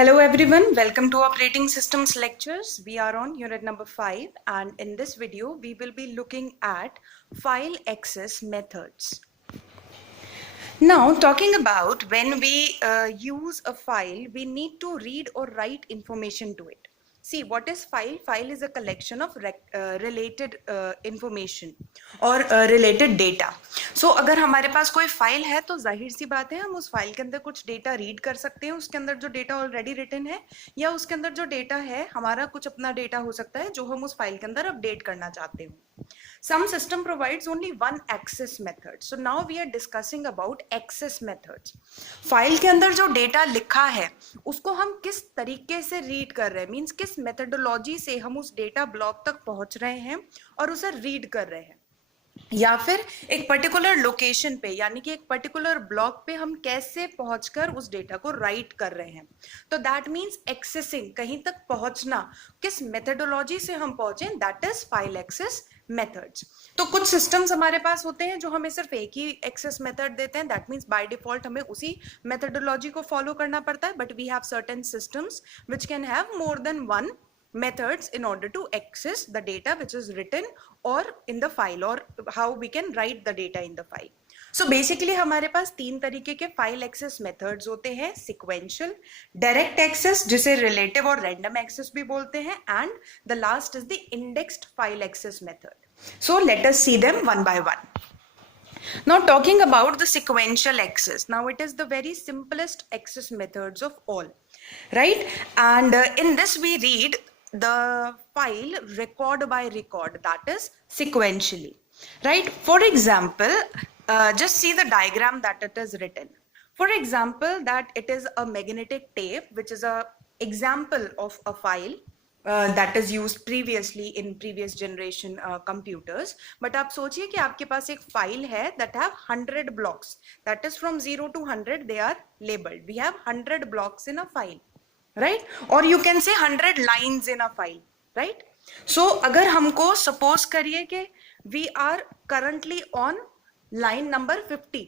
Hello everyone, welcome to Operating Systems Lectures. We are on unit number 5 and in this video we will be looking at file access methods. Now talking about when we use a file, we need to read or write information to it. See, what is file? File is a collection of related information or related data. So अगर हमारे पास कोई file है तो जाहिर सी बात है हम उस फाइल के अंदर कुछ डेटा रीड कर सकते हैं, उसके अंदर जो डेटा ऑलरेडी रिटन है या उसके अंदर जो डेटा है हमारा कुछ अपना डेटा हो सकता है जो हम उस फाइल के अंदर अपडेट करना चाहते हो. Some system provides only one access method. So now we are discussing about access methods. File के अंदर जो डेटा लिखा है उसको हम किस तरीके से रीड कर रहे हैं, मीन्स किस मेथडोलॉजी से हम उस डेटा ब्लॉक तक पहुंच रहे हैं और उसे रीड कर रहे हैं, या फिर एक पर्टिकुलर लोकेशन पे यानी कि एक पर्टिकुलर ब्लॉक पे हम कैसे पहुंचकर उस डेटा को राइट कर रहे हैं. तो दैट मीन्स एक्सेसिंग, कहीं तक पहुंचना, किस मेथडोलॉजी से हम पहुंचे, that is file access methods. तो कुछ सिस्टम्स हमारे पास होते हैं जो हमें सिर्फ एक ही एक्सेस मेथड देते हैं, दैट मीन्स बाय डिफॉल्ट हमें उसी मेथडोलॉजी को फॉलो करना पड़ता है. But we have certain systems which can have more than one methods in order to access the data which is written or in the file, or how we can write the data in the file. So basically हमारे पास तीन तरीके के file access methods होते हैं: sequential, direct access जिसे relative और random access भी बोलते हैं, and the last is the indexed file access method. So let us see them one by one. Now talking about the sequential access, now it is the very simplest access methods of all, right? And in this we read the file record by record, that is sequentially, right? For example, just see the diagram that it is written. For example, that it is a magnetic tape which is a example of a file that is used previously in previous generation computers. But आप सोचिए कि आपके पास एक file है that have 100 blocks, that is from 0 to 100 they are labeled. We have 100 blocks in a file, right? Or you can say 100 lines in a file, right? So अगर हमको suppose करिए कि we are currently on line number 50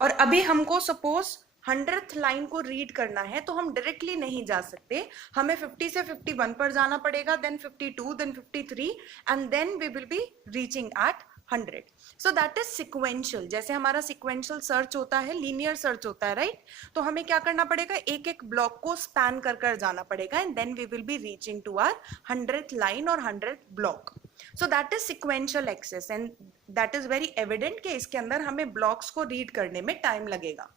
और अभी हमको suppose 100th line को read करना है, तो हम डायरेक्टली नहीं जा सकते, हमें 50 से 51 पर जाना पड़ेगा, then 52, then 53 and then we will be reaching at 100. So that is sequential. जैसे हमारा सिक्वेंशियल सर्च होता है, लीनियर सर्च होता है, राइट? तो हमें क्या करना पड़ेगा, एक एक ब्लॉक को स्पैन कर कर जाना पड़ेगा and then we will be reaching to our 100th line और 100th block. So that is sequential access and that is very evident कि इसके अंदर हमें ब्लॉक्स को रीड करने में टाइम लगेगा.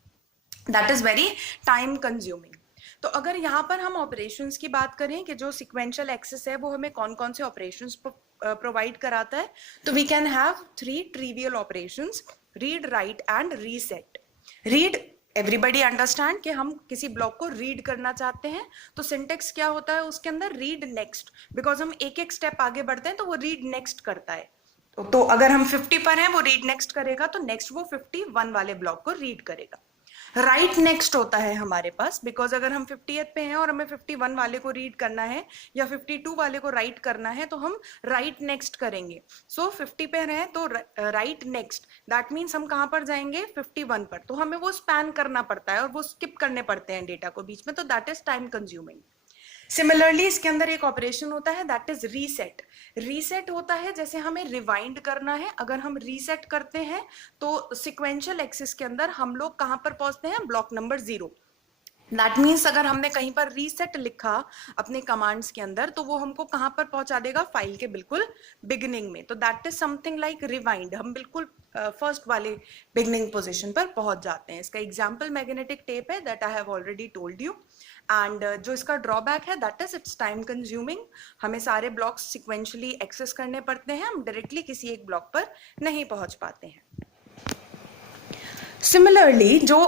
That is very time consuming. तो अगर यहाँ पर हम ऑपरेशंस की बात करें कि जो सिक्वेंशियल एक्सेस है वो हमें कौन कौन से ऑपरेशंस प्रोवाइड कराता है, तो we can have 3 trivial operations: read, write and reset. Read, everybody understand कि हम किसी ब्लॉक को रीड करना चाहते हैं, तो सिंटेक्स क्या होता है उसके अंदर, रीड नेक्स्ट. बिकॉज हम एक एक स्टेप आगे बढ़ते हैं तो वो रीड नेक्स्ट करता है. तो अगर हम 50 पर हैं वो रीड नेक्स्ट करेगा, तो नेक्स्ट वो 51 वाले ब्लॉक को रीड करेगा. राइट नेक्स्ट होता है हमारे पास, बिकॉज अगर हम 50th पे हैं और हमें 51 वाले को रीड करना है या 52 वाले को राइट करना है तो हम राइट नेक्स्ट करेंगे. सो 50 पे हैं तो राइट नेक्स्ट, दैट मीन्स हम कहाँ पर जाएंगे, 51 पर. तो हमें वो स्पैन करना पड़ता है और वो स्किप करने पड़ते हैं डेटा को बीच में, तो that is time consuming. Similarly इसके अंदर एक ऑपरेशन होता है दैट इज रीसेट. रीसेट होता है जैसे हमें रिवाइंड करना है, अगर हम रीसेट करते हैं तो सिक्वेंशियल एक्सिस के अंदर हम लोग कहां पर पहुंचते हैं, ब्लॉक नंबर 0. दैट मीन्स अगर हमने कहीं पर रीसेट लिखा अपने कमांड्स के अंदर तो वो हमको कहां पर पहुंचा देगा, फाइल के बिल्कुल बिगिनिंग में. तो that is something like rewind, हम बिल्कुल फर्स्ट वाले बिगिनिंग पोजीशन पर पहुंच जाते हैं. इसका एग्जांपल मैग्नेटिक टेप है that I have already told you. And जो इसका ड्रॉबैक है that is it's time consuming. हमें सारे ब्लॉक्स सिक्वेंशली एक्सेस करने पड़ते हैं, हम डायरेक्टली किसी एक ब्लॉक पर नहीं पहुंच पाते हैं. सिमिलरली जो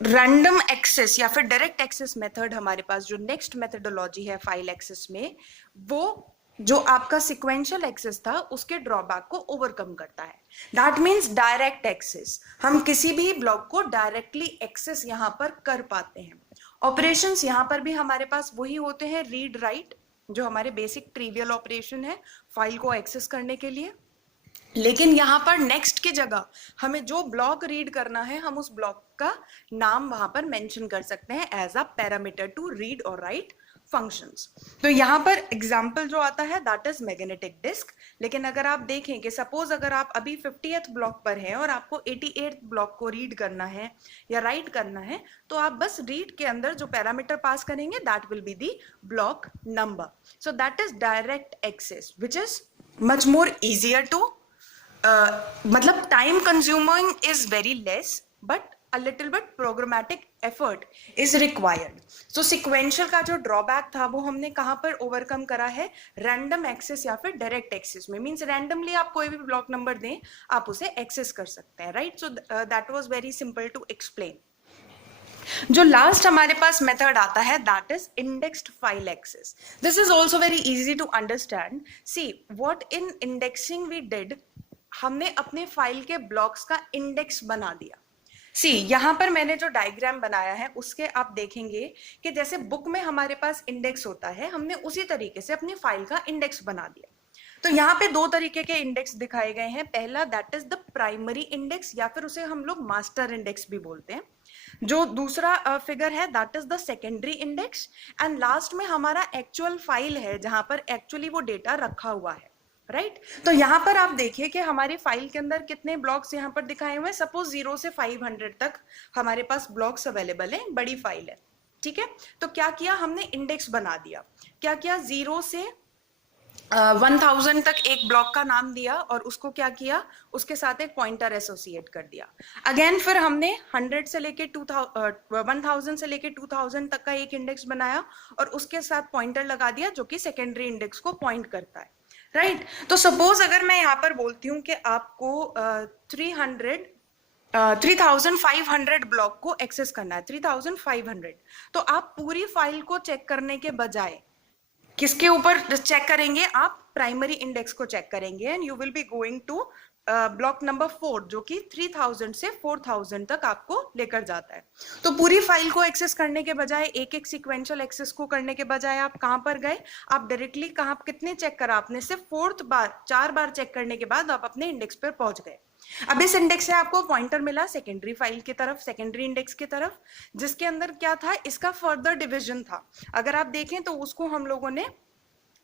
रैंडम एक्सेस या फिर डायरेक्ट एक्सेस मेथड हमारे पास जो नेक्स्ट मेथडोलॉजी है फाइल एक्सेस में, वो जो आपका सिक्वेंशियल एक्सेस था उसके ड्रॉबैक को ओवरकम करता है. दैट मीन्स डायरेक्ट एक्सेस, हम किसी भी ब्लॉक को डायरेक्टली एक्सेस यहाँ पर कर पाते हैं. ऑपरेशंस यहाँ पर भी हमारे पास वही होते हैं, रीड, राइट, जो हमारे बेसिक ट्रिवियल ऑपरेशन है फाइल को एक्सेस करने के लिए. लेकिन यहाँ पर नेक्स्ट की जगह हमें जो ब्लॉक रीड करना है हम उस ब्लॉक का नाम वहां पर मेंशन कर सकते हैं as a parameter to read और राइट फंक्शंस। तो यहाँ पर एग्जाम्पल जो आता है दैट इज मैग्नेटिक डिस्क। लेकिन अगर आप देखें कि सपोज अगर आप अभी 50th ब्लॉक पर हैं और आपको 88th ब्लॉक को रीड करना है या राइट करना है, तो आप बस रीड के अंदर जो पैरामीटर पास करेंगे that will be the block number. So that is direct access which is much more easier to मतलब time consuming is very less but a little bit programmatic effort is required. So sequential का जो drawback था वो हमने कहाँ पर overcome करा है, रैंडम एक्सेस या फिर डायरेक्ट एक्सेस में। मीन्स रैंडमली आप कोई भी ब्लॉक नंबर दें आप उसे एक्सेस कर सकते हैं, right. So that was very simple to explain. जो लास्ट हमारे पास मेथड आता है that is indexed file access. This is also very easy to understand. See what in indexing we did, हमने अपने फाइल के ब्लॉक्स का इंडेक्स बना दिया। सी यहाँ पर मैंने जो डायग्राम बनाया है उसके आप देखेंगे कि जैसे बुक में हमारे पास इंडेक्स होता है, हमने उसी तरीके से अपनी फाइल का इंडेक्स बना दिया। तो यहाँ पे दो तरीके के इंडेक्स दिखाए गए हैं। पहला that is the primary index या फिर उसे हम लोग मास्टर इंडेक्स भी बोलते हैं। जो दूसरा फिगर है that is the secondary index. And last में हमारा एक्चुअल फाइल है जहां पर एक्चुअली वो डेटा रखा हुआ है, राइट। तो यहाँ पर आप देखिए कि हमारी फाइल के अंदर कितने ब्लॉक्स यहाँ पर दिखाए हुए हैं। सपोज 0 से 500 तक हमारे पास ब्लॉक्स अवेलेबल है, बड़ी फाइल है, ठीक है। तो क्या किया हमने, इंडेक्स बना दिया। क्या किया, 0 से 1000 तक एक ब्लॉक का नाम दिया और उसको क्या किया, उसके साथ एक पॉइंटर एसोसिएट कर दिया। अगेन फिर हमने 100 से लेके 1000 से लेके 2000 तक का एक इंडेक्स बनाया और उसके साथ पॉइंटर लगा दिया जो कि सेकेंडरी इंडेक्स को पॉइंट करता है, राइट। तो सपोज अगर मैं यहाँ पर बोलती हूँ कि आपको 3500 ब्लॉक को एक्सेस करना है, 3500, तो आप पूरी फाइल को चेक करने के बजाय किसके ऊपर चेक करेंगे, आप प्राइमरी इंडेक्स को चेक करेंगे and you will be going to block number 4 जो कि 3000 से 4000 तक आपको लेकर जाता है। तो पूरी फाइल को एक्सेस करने के बजाय, एक एक सीक्वेंशियल एक्सेस को करने के बजाय आप कहां पर गए, आप डायरेक्टली कहां, कितने चेक करा आपने, सिर्फ 4th बार, 4 बार चेक करने के बाद आप अपने इंडेक्स पर पहुंच गए। अब इस इंडेक्स से आपको पॉइंटर मिला सेकेंडरी फाइल की तरफ, सेकेंडरी इंडेक्स की तरफ, जिसके अंदर क्या था, इसका फर्दर डिविजन था। अगर आप देखें तो उसको हम लोगों ने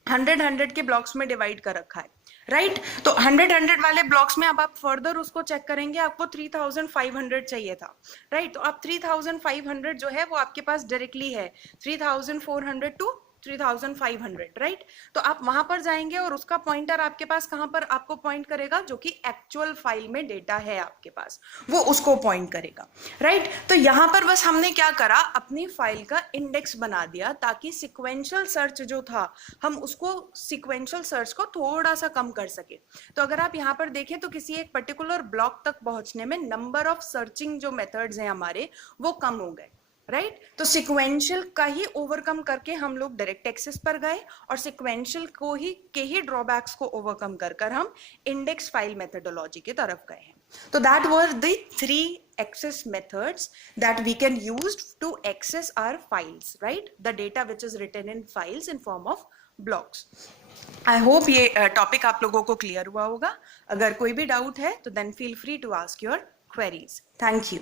100 के ब्लॉक्स में डिवाइड कर रखा है, राइट। तो 100 वाले ब्लॉक्स में अब आप फर्दर उसको चेक करेंगे, आपको 3500 चाहिए था, राइट। तो अब 3500 जो है वो आपके पास डायरेक्टली है 3400 टू 3500, राइट। तो आप वहां पर जाएंगे और उसका पॉइंटर आपके पास कहां पर आपको पॉइंट करेगा, जो कि एक्चुअल फाइल में डेटा है आपके पास, वो उसको पॉइंट करेगा, राइट। तो यहां पर बस हमने क्या करा, अपनी फाइल का इंडेक्स बना दिया ताकि सिक्वेंशियल सर्च जो था हम उसको, सिक्वेंशियल सर्च को थोड़ा सा कम कर सके। तो अगर आप यहाँ पर देखें तो किसी एक पर्टिकुलर ब्लॉक तक पहुंचने में नंबर ऑफ सर्चिंग जो मेथड्स हैं हमारे वो कम हो गए, राइट। तो सिक्वेंशियल का ही ओवरकम करके हम लोग डायरेक्ट एक्सेस पर गए और सिक्वेंशियल को ही के ही ड्रॉबैक्स को ओवरकम कर कर हम इंडेक्स फाइल मेथडोलॉजी की तरफ गए हैं। तो that were the 3 access methods that we can use to access our files, right, the data which is written in files in form of blocks. I hope ये topic आप लोगों को clear हुआ होगा। अगर कोई भी डाउट है तो then feel free to ask your queries. Thank you.